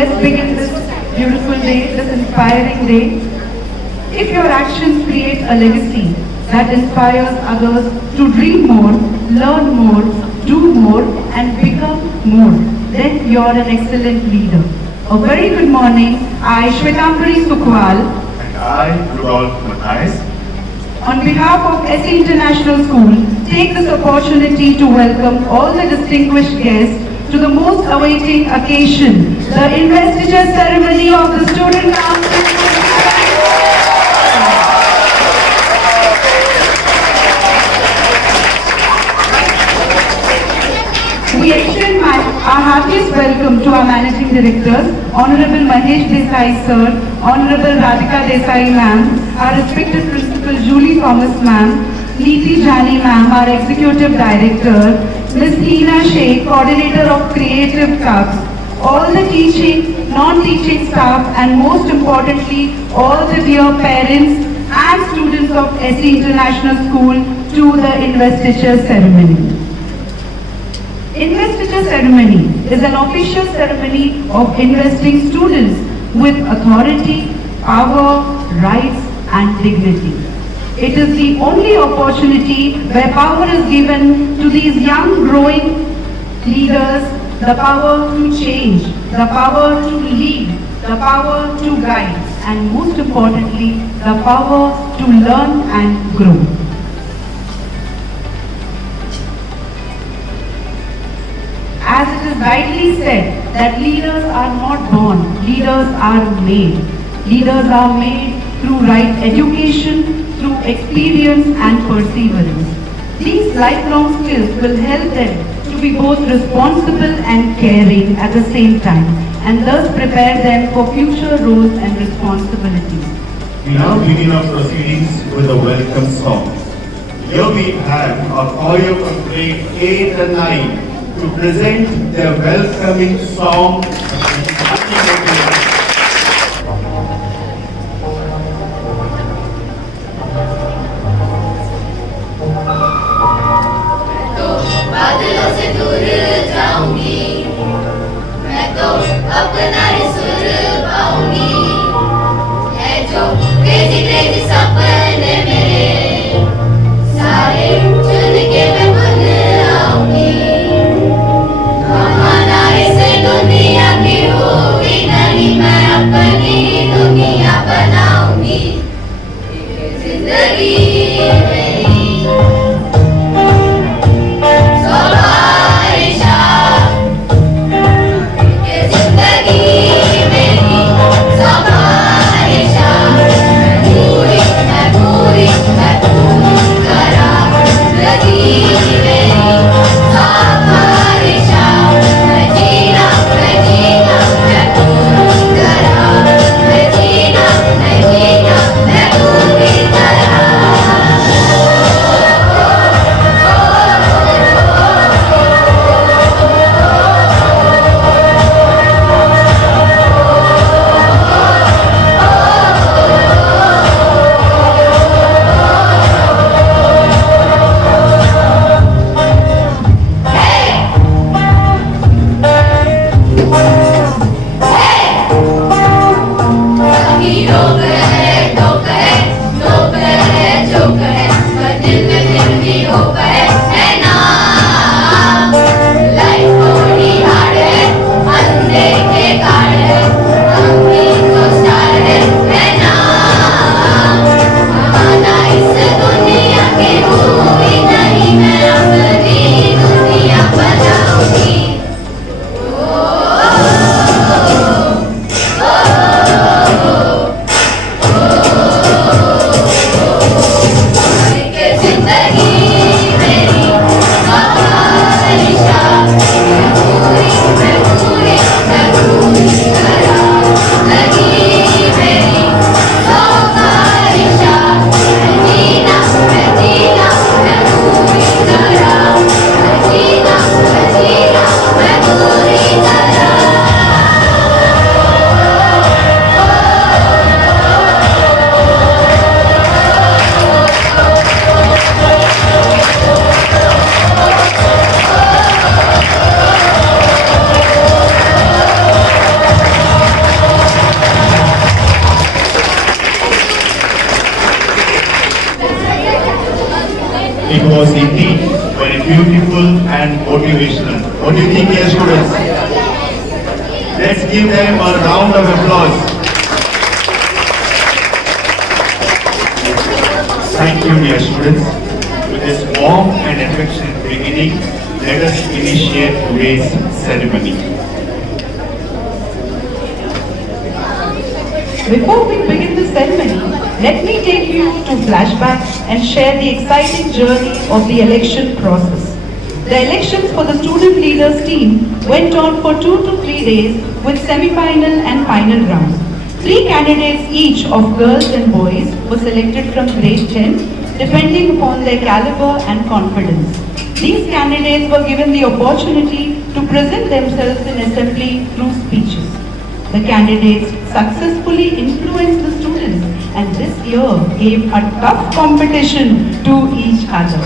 let's begin this beautiful day, this inspiring day. If your actions create a legacy that inspires others to dream more, learn more, do more, and become more, then you're an excellent leader. A very good morning. I, Shvetambari Sukhwal, And I, Rudolph Matthias, on behalf of SE International School, take this opportunity to welcome all the distinguished guests to the most awaiting occasion, the investiture ceremony of the Student Council. We extend our happiest welcome to our Managing Directors, Honorable Mahesh Desai Sir, Honorable Radhika Desai Ma'am, our respected Principal Julie Thomas Ma'am, Neeti Jani Ma'am, our Executive Director, Ms. Hina Sheikh, Coordinator of Creative Clubs, all the teaching, non-teaching staff, and most importantly, all the dear parents and students of SE International School to the investiture ceremony. Investiture ceremony is an official ceremony of investing students with authority, power, rights and dignity. It is the only opportunity where power is given to these young growing leaders, the power to change, the power to lead, the power to guide, and most importantly, the power to learn and grow. As it is rightly said that leaders are not born, leaders are made. Leaders are made through right education, through experience and perseverance. These lifelong skills will help them to be both responsible and caring at the same time, and thus prepare them for future roles and responsibilities. we now begin our proceedings with a welcome song. Here we have our choir from grade 8 and 9 to present their welcoming song. बादलों से दूर जाऊंगी, मैं तो अपना ही सुर पाऊंगी, है जो क्रेजी क्रेजी सपने मेरे, सारे चुन के मैं बुन आऊंगी, कमाना इसे दुनिया की होगी नहीं, मैं अपनी दुनिया बनाऊंगी, जिंदगी मेरी It was indeed very beautiful and motivational. What do you think, dear students? Let's give them a round of applause. Thank you, dear students. With this warm and affectionate beginning, let us initiate today's ceremony. Before we begin the ceremony, let me take you to flashbacks and share the exciting journey of the election process. The elections for the student leaders team went on for 2 to 3 days with semi-final and final rounds. 3 candidates each of girls and boys were selected from grade 10 depending upon their caliber and confidence. These candidates were given the opportunity to present themselves in assembly through speeches. The candidates successfully influenced the students and this year gave a tough competition to each other.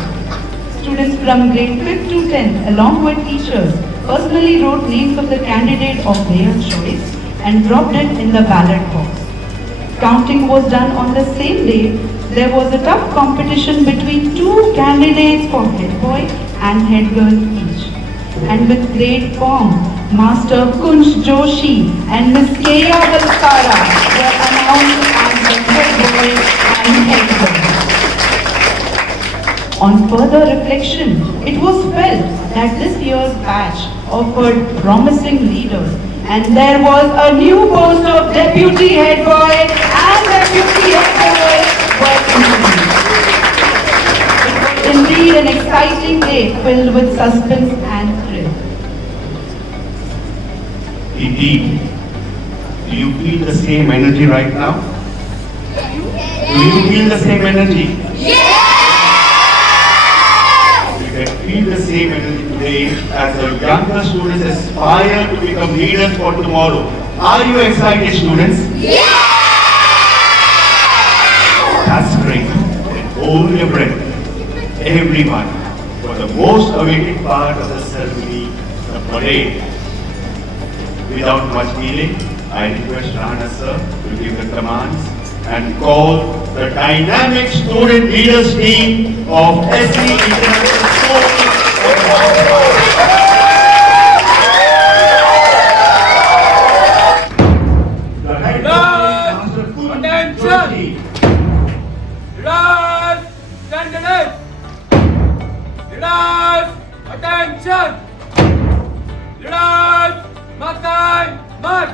Students from grade 5th to 10th along with teachers personally wrote names of the candidate of their choice and dropped it in the ballot box. Counting was done on the same day. There was a tough competition between 2 candidates for head boy and head girl each. And with great form, Master Kunj Joshi and Miss Keya Balkara were announced as the head boy and head girl. On further reflection, it was felt that this year's batch offered promising leaders and there was a new post of deputy head boy and deputy head girl were introduced. It was indeed an exciting day filled with suspense and thrill. Indeed. Do you feel the same energy right now? Do you feel the same energy? Yes! You can feel the same energy today as the younger students aspire to become leaders for tomorrow. Are you excited, students? Yes! That's great. Then hold your breath. Everyone, for the most awaited part of the ceremony, the parade. Without much delay, I request Rana sir to give the commands and call the dynamic student leaders team of SC International School. The head Master Kunj Joshi. Leaders, candidates! Leaders, attention! Leaders, makan, march!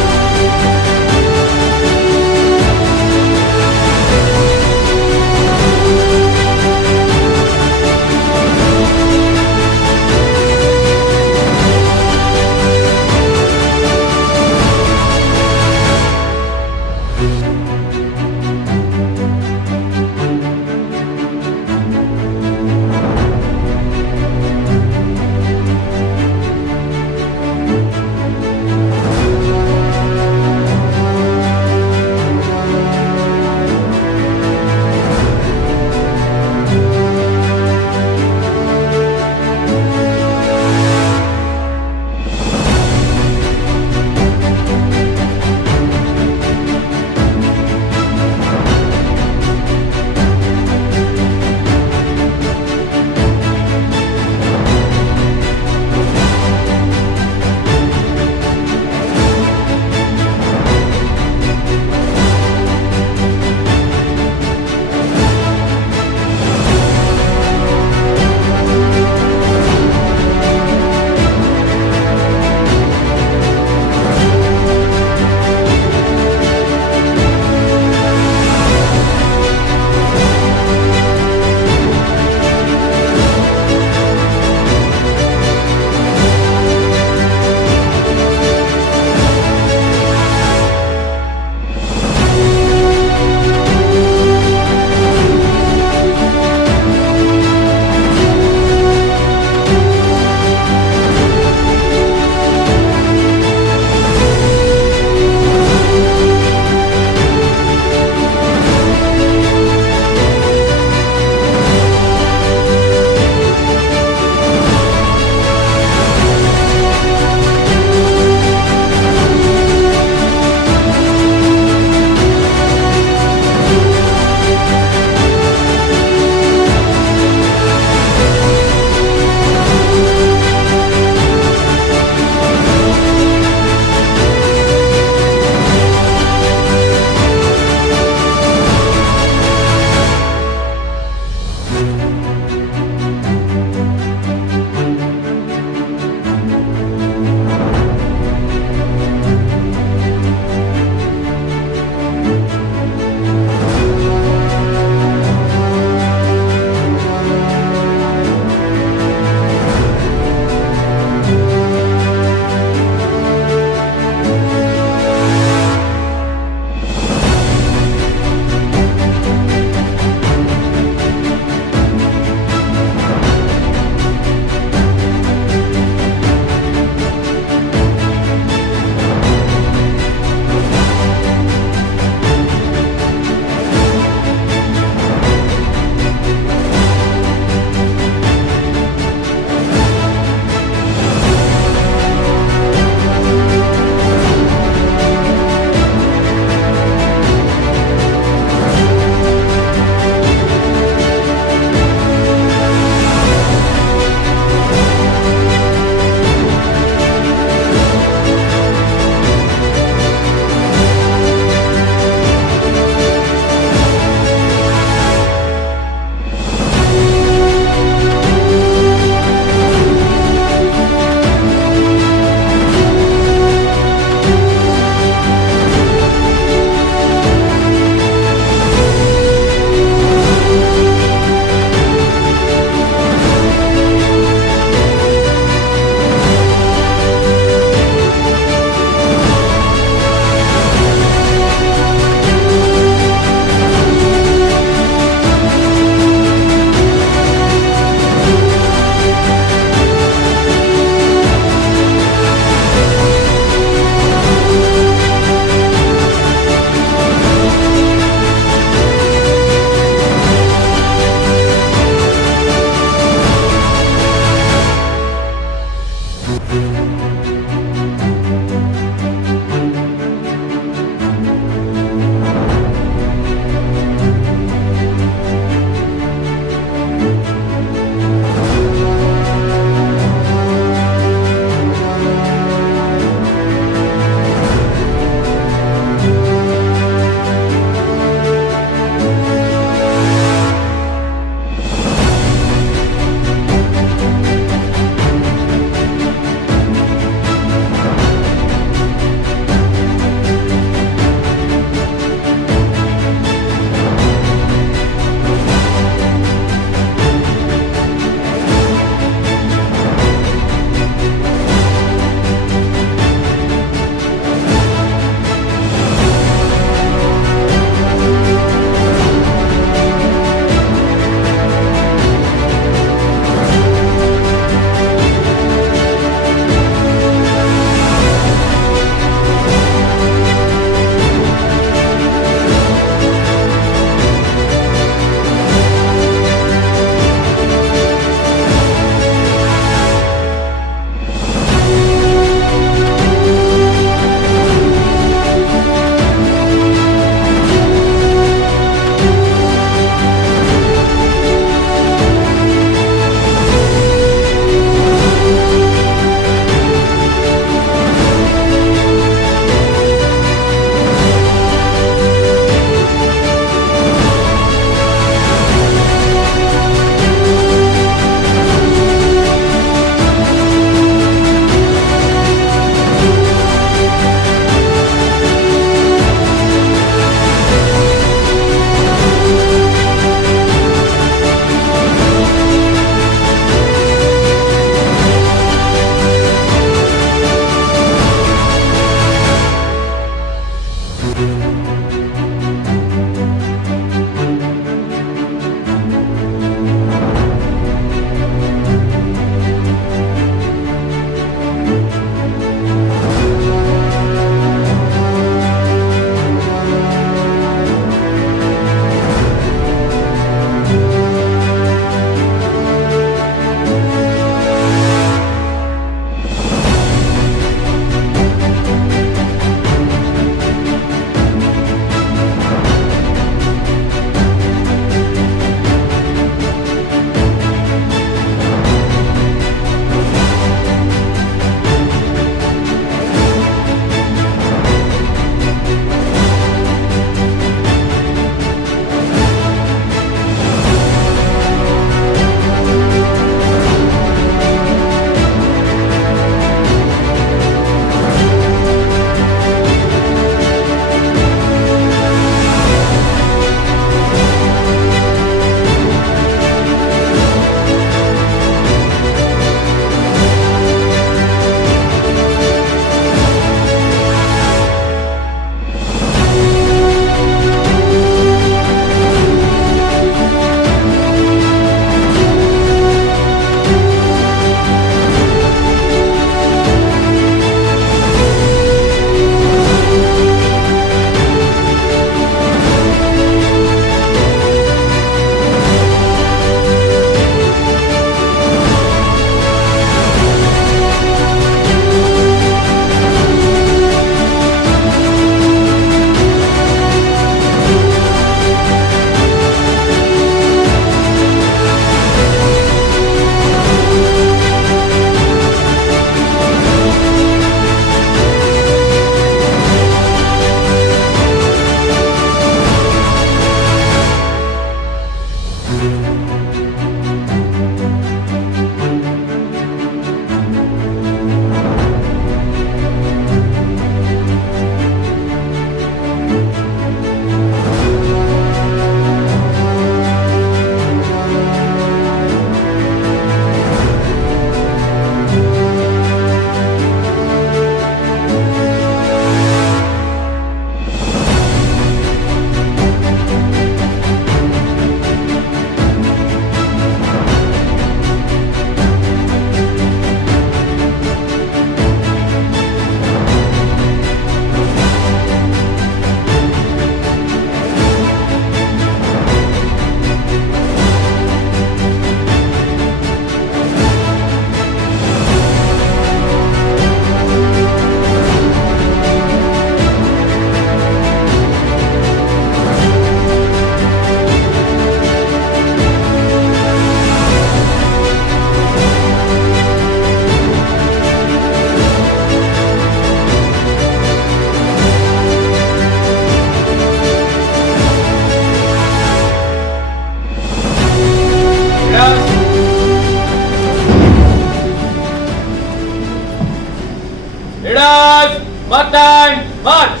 Mark time, march!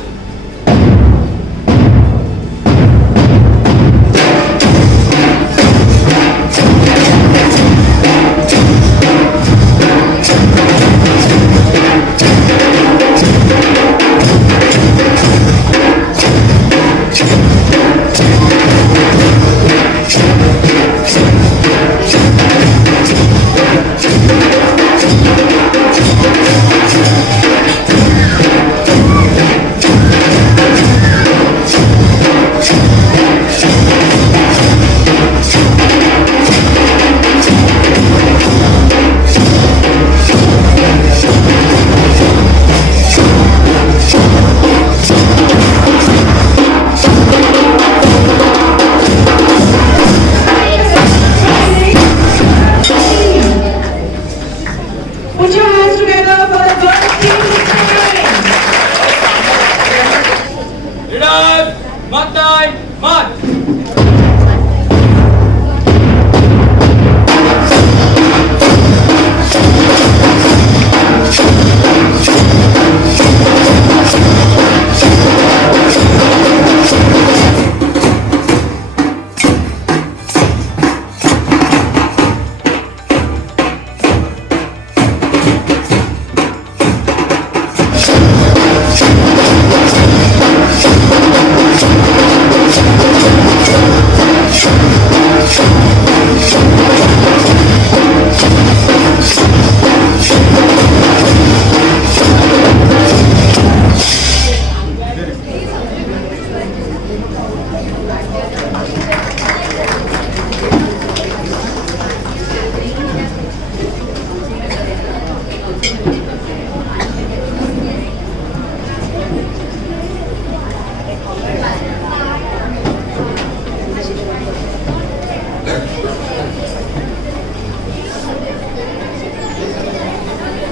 Put your hands together for the girls team. Leaders, mark time, march!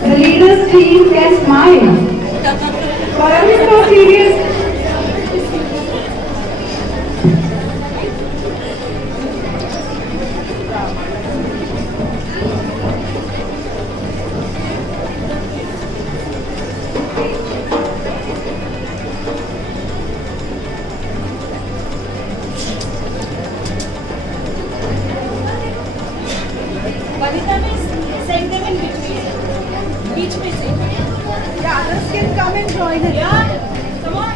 The leaders team can smile. Why are we so serious? Vanita means send them in between. Beach में से. The others can come and join us. Yeah, come on.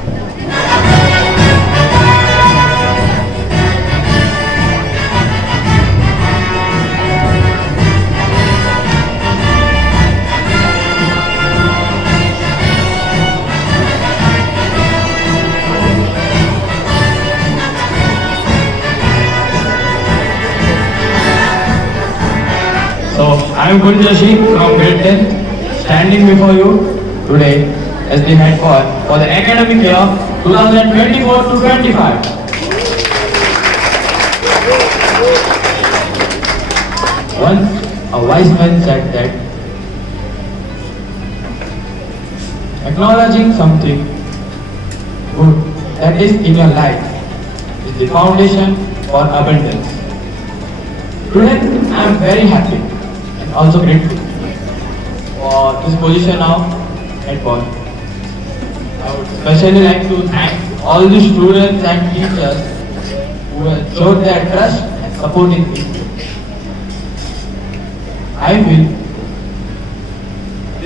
So, I am Gunjashi from grade 10, standing before you today as the head coach for the academic year 2024 to 25. Once a wise man said that acknowledging something good that is in your life is the foundation for abundance. Today, I am very happy and also grateful for this position of head boy. I would especially like to thank all the students and teachers who have showed their trust and support in me. I feel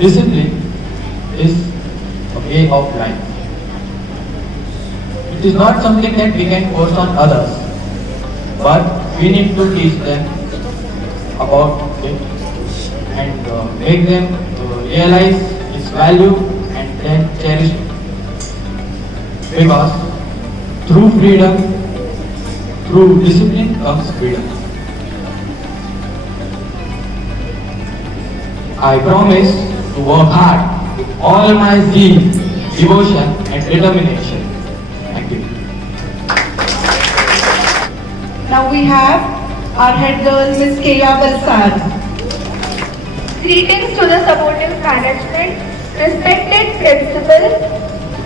discipline is a way of life. It is not something that we can force on others, but we need to teach them about it and make them realize its value and then cherish it. Because through freedom, through discipline comes freedom. I promise to work hard with all my zeal, devotion and determination. Thank you. Now we have our head girl, Miss Keya Balsad. Greetings to the supportive management, respected principal,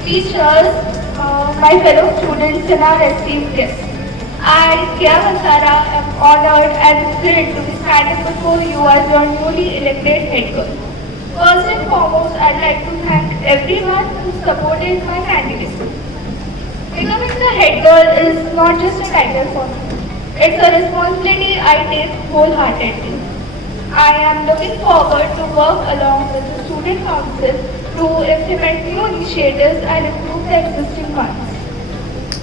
teachers, my fellow students and our esteemed guests. I, Keya Balsara, am honored and thrilled to be standing before you as your newly elected head girl. First and foremost, I'd like to thank everyone who supported my candidacy. Becoming the head girl is not just a title for me. It's a responsibility I take wholeheartedly. I am looking forward to work along with the student council to implement new initiatives and improve the existing ones.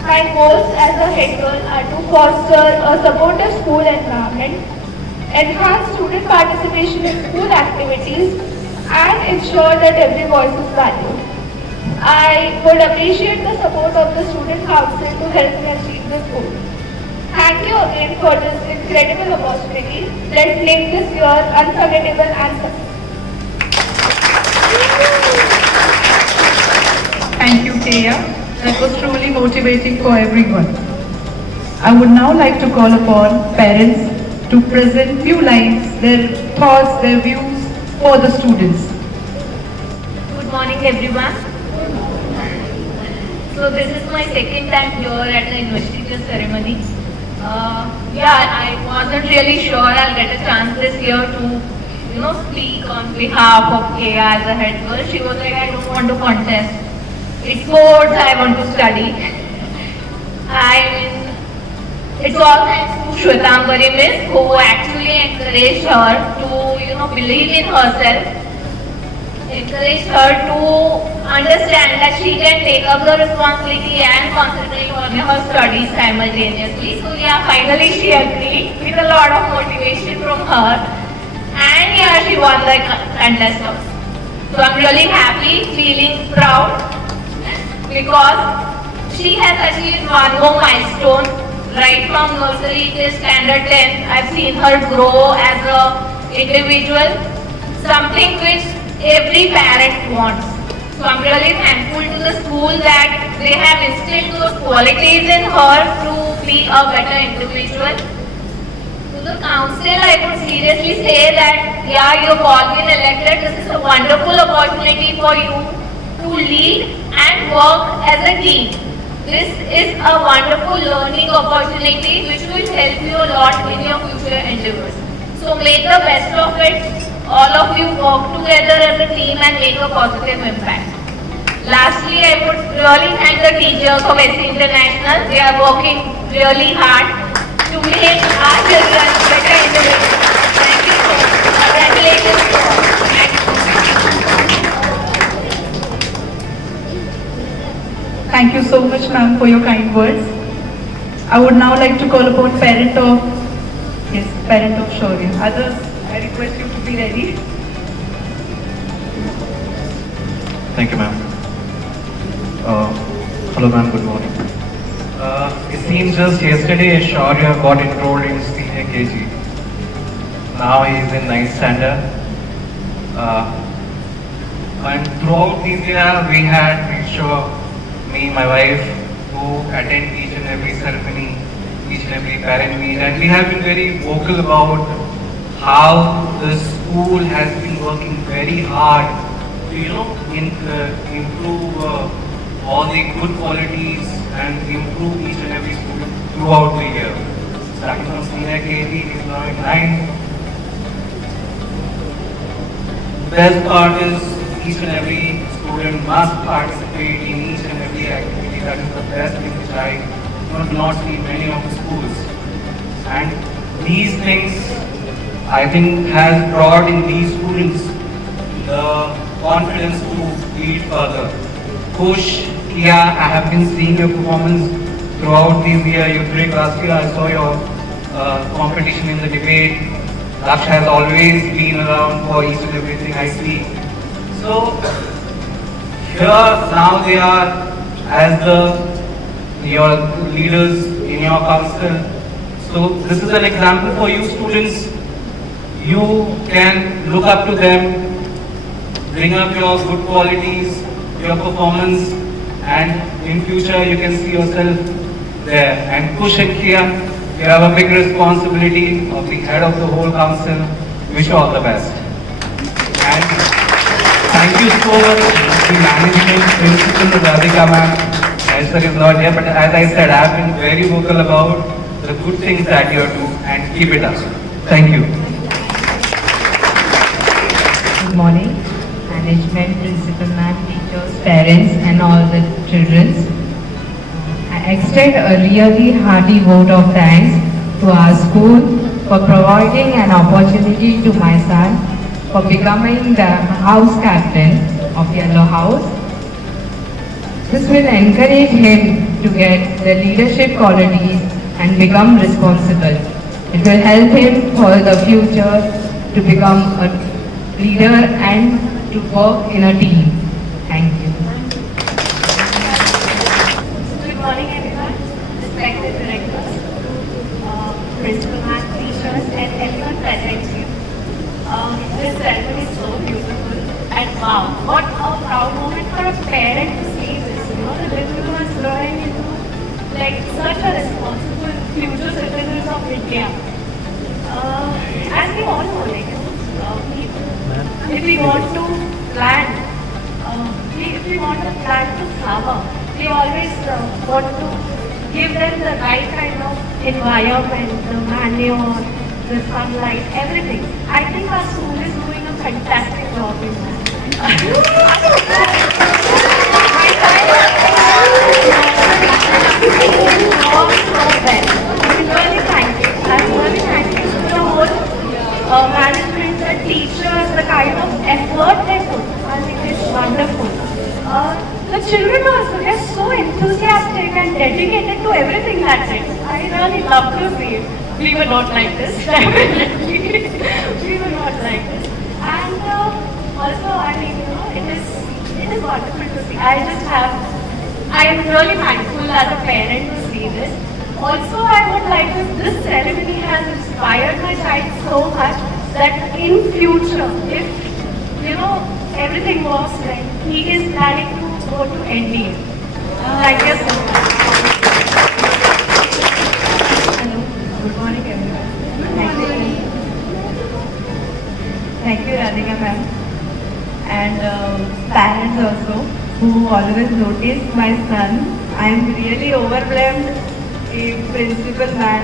My goals as a head girl are to foster a supportive school environment, enhance student participation in school activities, and ensure that every voice is valued. I would appreciate the support of the student council to help me achieve this goal. Thank you again for this incredible opportunity. Let's make this year unforgettable and successful. Thank you, Teya. That was truly motivating for everyone. I would now like to call upon parents to present few lines, their thoughts, their views for the students. Good morning, everyone. So this is my second time here at the investiture ceremony. I wasn't really sure I'll get a chance this year to, speak on behalf of Keya as a head girl. She was like, I don't want to contest. It's sports, I want to study. It's all thanks to Shwetambari Miss, who actually encouraged her to, believe in herself. Encouraged her to understand that she can take up the responsibility and concentrate on her studies simultaneously. So finally she agreed with a lot of motivation from her, and she won the contest also. So I'm really happy, feeling proud, because she has achieved one more milestone. Right from nursery till standard 10, I've seen her grow as an individual, something which every parent wants. So I'm really thankful to the school that they have instilled those qualities in her to be a better individual. To the council, I would seriously say that, you've all been elected. This is a wonderful opportunity for you to lead and work as a team. This is a wonderful learning opportunity which will help you a lot in your future endeavors. So make the best of it. All of you work together as a team and make a positive impact. Lastly, I would really thank the teachers of SC International. They are working really hard to make our children better individuals. Thank you so much. Congratulations to all. Thank you so much, ma'am, for your kind words. I would now like to call upon parent of Shaurya. Others, I request you to be ready. Thank you, ma'am. Hello, ma'am. Good morning. It seems just yesterday Shaurya got enrolled in senior KG. Now he is in 9th standard. And throughout this year, we had made sure, me, my wife, to attend each and every ceremony, each and every parent meet, and we have been very vocal about how the school has been working very hard to, improve all the good qualities and improve each and every student throughout the year. Starting from senior KG, it is now in 9th. The best part is each and every student must participate in each and every activity. That is the best thing which I do not see in many of the schools. And these things, I think, has brought in these students the confidence to lead further. Kush, Kia, I have been seeing your performance throughout this year. You did last year. I saw your competition in the debate. Laksh has always been around for each and everything I see. So here now they are as your leaders in your council. So this is an example for you students. You can look up to them, bring up your good qualities, your performance, and in future you can see yourself there. And Kush and Kia, you have a big responsibility of the head of the whole council. Wish you all the best. And thank you so much, the management, principal Radhika ma'am. Esther is not here, but as I said, I have been very vocal about the good things that you do, and keep it up. Thank you. Good morning. management, principal ma'am, teachers, parents and all the children. I extend a really hearty vote of thanks to our school for providing an opportunity to my son for becoming the house captain of Yellow House. This will encourage him to get the leadership qualities and become responsible. It will help him for the future to become a leader and to work in a team. Thank you. Good morning, everyone. Respected directors, principal math teachers, and everyone present here. This ceremony is so beautiful, and wow, what a proud moment for a parent to see this. You know, the little ones growing into like such a responsible future citizens of India. As we all know, like, if we want to plant, if we want a plant to flower, we always want to give them the right kind of environment, the manure, the sunlight, everything. I think our school is doing a fantastic job in management, the teachers, the kind of effort they put, I think it's wonderful. The children also, they're so enthusiastic and dedicated to everything that's it. I really love to see it. We were not like this, definitely. We were not like this. And also, I mean, you know, it is wonderful to see. I am really thankful as a parent to see this. Also, I would like to, this ceremony has inspired my child so much that in future, if, you know, everything works right, he is planning to go to NDA. Thank you so much. Hello, good morning everyone. Thank you Radhika ma'am and parents also who always notice my son. I am really overwhelmed. Principal ma'am,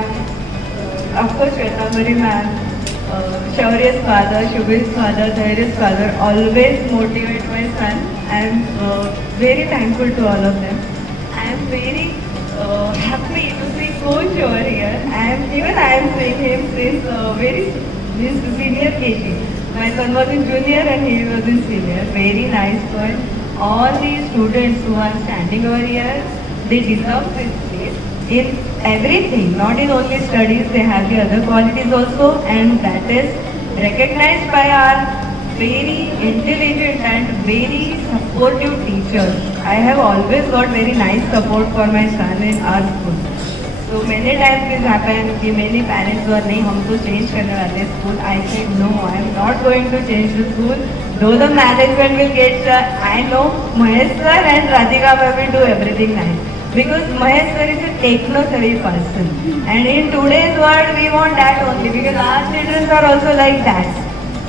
of course Shwetamari ma'am, Shaurya's father, Shubhil's father, Dhairya's father always motivate my son. I am very thankful to all of them. I am very happy to see Coach over here. I am seeing him since senior KG. My son was in junior and he was in senior. Very nice boy. All these students who are standing over here, they deserve this place. In everything, not in only studies, they have the other qualities also, and that is recognized by our very intelligent and very supportive teachers. I have always got very nice support for my son in our school. So many times this happened कि many parents were नहीं हमको change करने वाले school. I said no, I am not going to change the school. Though the management will get, I know Mahesh sir and Radhika will do everything nice. Because Mahesh sir is a techno-savvy person. And in today's world, we want that only. Because our children are also like that.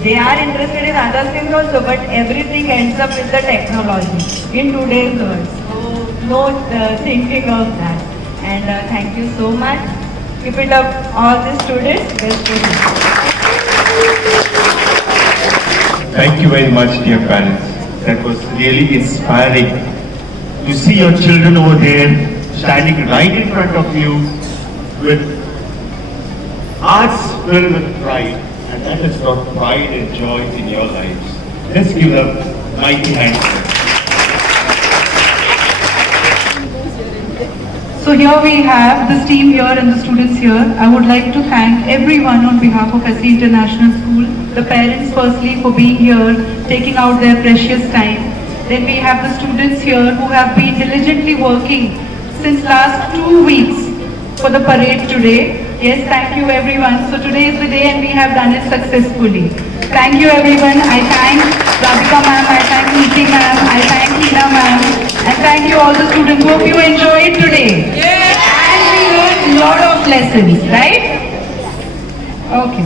They are interested in other things also, but everything ends up with the technology in today's world. So, no thinking of that. And thank you so much. Keep it up, all the students. Best wishes. Thank you very much, dear parents. That was really inspiring to see your children over there standing right in front of you with hearts filled with pride, and that has brought pride and joy in your lives. Let's give them mighty hands. So here we have this team here and the students here. I would like to thank everyone on behalf of SC International School, the parents firstly for being here, taking out their precious time. Then we have the students here who have been diligently working since last 2 weeks for the parade today. Yes, thank you everyone. So today is the day and we have done it successfully. Thank you everyone. I thank Radhika ma'am, I thank Niti ma'am, I thank Hina ma'am, and thank you all the students. Hope you enjoyed today. And we learned a lot of lessons, right? Okay.